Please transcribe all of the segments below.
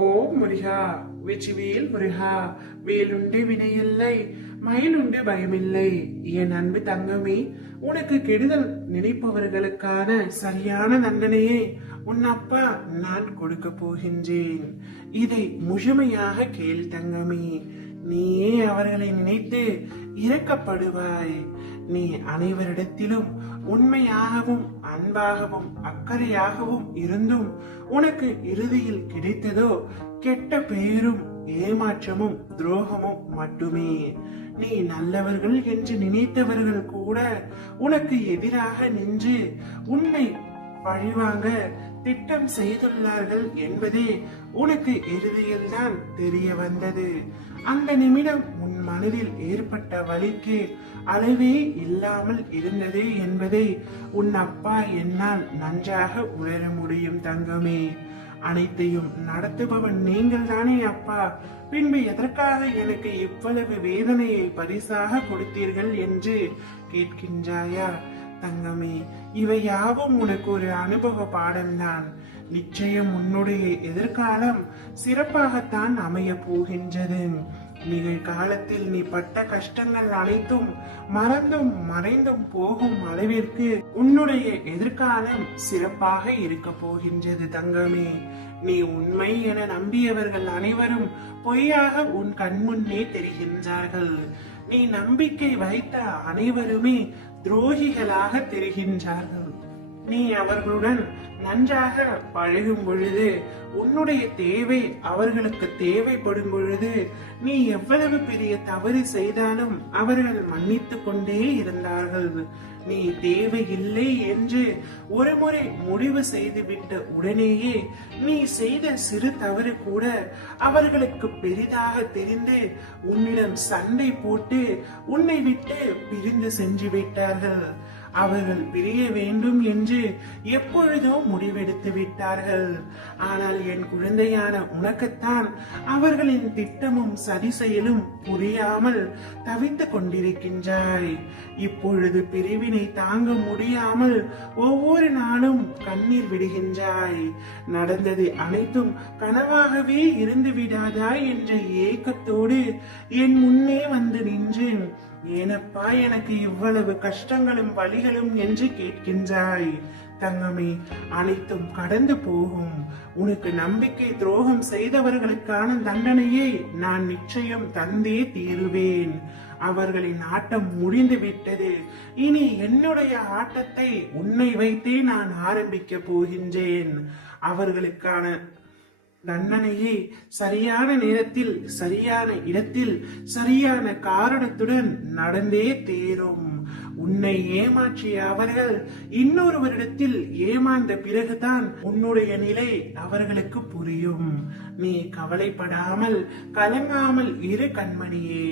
ஓம் முருகா, வெற்றிவேல் முருகா. வேலுண்டு வினையில்லை, மயிலுண்டு பயமில்லை. என் அன்பு தங்கமே, உனக்கு கெடுதல் நினைப்பவர்களுக்கான சரியான தண்டனையை உன் அப்பா நான் கொடுக்க போகின்றேன். இதை முழுமையாக கேள் தங்கமே. நீயே அவர்களை நினைத்து இரக்கப்படுவாய். நீ அனைவரிடத்திலும் உண்மையாகவும் அன்பாகவும் அக்கறையாகவும் இருந்தும் உனக்கு இறுதியில் கிடைத்ததோ கெட்ட பெயரும் ஏமாற்றமும் துரோகமும் மட்டுமே. நீ நல்லவர்கள் என்று நினைத்தவர்கள் கூட உனக்கு எதிராக நின்று உன்னை பழிவாங்க திட்டம் செய்துள்ளார்கள் என்பதே உனக்கு இறுதியில் தான் தெரிய வந்தது. அந்த நிமிடம் உன் மனதில் ஏற்பட்ட வலிக்கு அளவே இல்லாமல் இருந்தது என்பதை உன் அப்பா என்னால் நன்றாக உணர முடியும் தங்கமே. அனைத்தையும் நடத்துபவன் நீங்கள் தானே அப்பா. பின்பு எதற்காக எனக்கு இவ்வளவு வேதனையை பரிசாக கொடுத்தீர்கள் என்று கேட்கின்றாயா தங்கமே? இவை யாவும் உனக்கு ஒரு அனுபவ பாடம்தான். நிச்சயம் உன்னுடைய எதிர்காலம் சிறப்பாகத்தான் அமைய போகின்றது. நிகழ்காலத்தில் நீ பட்ட கஷ்டங்கள் அனைத்தும் மறந்தும் மறைந்தும் போகும் அளவிற்கு உன்னுடைய எதிர்காலம் சிறப்பாக இருக்க போகின்றது தங்கமே. நீ உண்மை என நம்பியவர்கள் அனைவரும் பொய்யாக உன் கண்முன்னே தெரிகின்றார்கள். நீ நம்பிக்கை வைத்த அனைவருமே துரோகிகளாக தெரிகின்றார்கள். நீ அவர்களுடன் நன்றாக பழகும் பொழுது, உன்னுடைய தேவை அவர்களுக்கு தேவைப்படும் பொழுது, நீ எவ்வளவு பெரிய தவறு செய்தாலும் அவர்கள் மன்னித்துக் கொண்டே இருந்தார்கள். நீ தேவையில்லை என்று ஒருமுறை முடிவு செய்துவிட்ட உடனேயே நீ செய்த சிறு தவறு கூட அவர்களுக்கு பெரிதாக தெரிந்து உன்னிடம் சண்டை போட்டு உன்னை விட்டு பிரிந்து சென்று விட்டார்கள். அவர்கள் பிரிய வேண்டும் என்று எப்பொழுதோ முடிவெடுத்து விட்டார்கள். ஆனால் என் குழந்தையான உனக்குத்தான் அவர்களின் திட்டமும் சதி செயலும் புரியாமல் தவித்துக் கொண்டிருக்கின்றாய். இப்பொழுது பிரிவினை தாங்க முடியாமல் ஒவ்வொரு நாளும் கண்ணீர் விடுகின்றாய். நடந்தது அனைத்தும் கனவாகவே இருந்து விடாதா என்ற ஏக்கத்தோடு என் முன்னே வந்து நின்று, ஏனப்பா எனக்கு இவ்வளவு கஷ்டங்களும் வலிகளும் என்று கேட்கின்றாய் தங்கமே. அனைத்தும் கடந்து போகும். உனக்கு நம்பிக்கை துரோகம் செய்தவர்களுக்கான தண்டனையை நான் நிச்சயம் தந்தே தீருவேன். அவர்களின் ஆட்டம் முடிந்து விட்டது. இனி என்னுடைய ஆட்டத்தை உன்னை வைத்தே நான் ஆரம்பிக்க போகின்றேன். அவர்களுக்கான தண்டனையை சரியான நேரத்தில் சரியான இடத்தில் சரியான காரணத்துடன் நடந்தே தேரும். உன்னை ஏமாற்றிய அவர்கள் இன்னொருவரிடத்தில் ஏமாந்த பிறகுதான் உன்னுடைய நிலை அவர்களுக்கு புரியும். நீ கவலைப்படாமல் கலங்காமல் இரு கண்மணியே.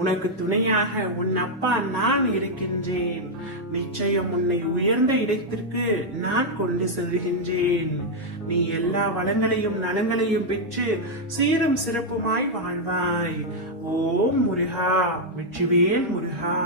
உனக்கு துணையாக உன் அப்பா நான் இருக்கின்றேன். நிச்சயம் உன்னை உயர்ந்த இடத்திற்கு நான் கொண்டு செல்கின்றேன். நீ எல்லா வளங்களையும் நலங்களையும் பெற்று சீரும் சிறப்புமாய் வாழ்வாய். ஓம் முருகா, வெற்றிவேல் முருகா.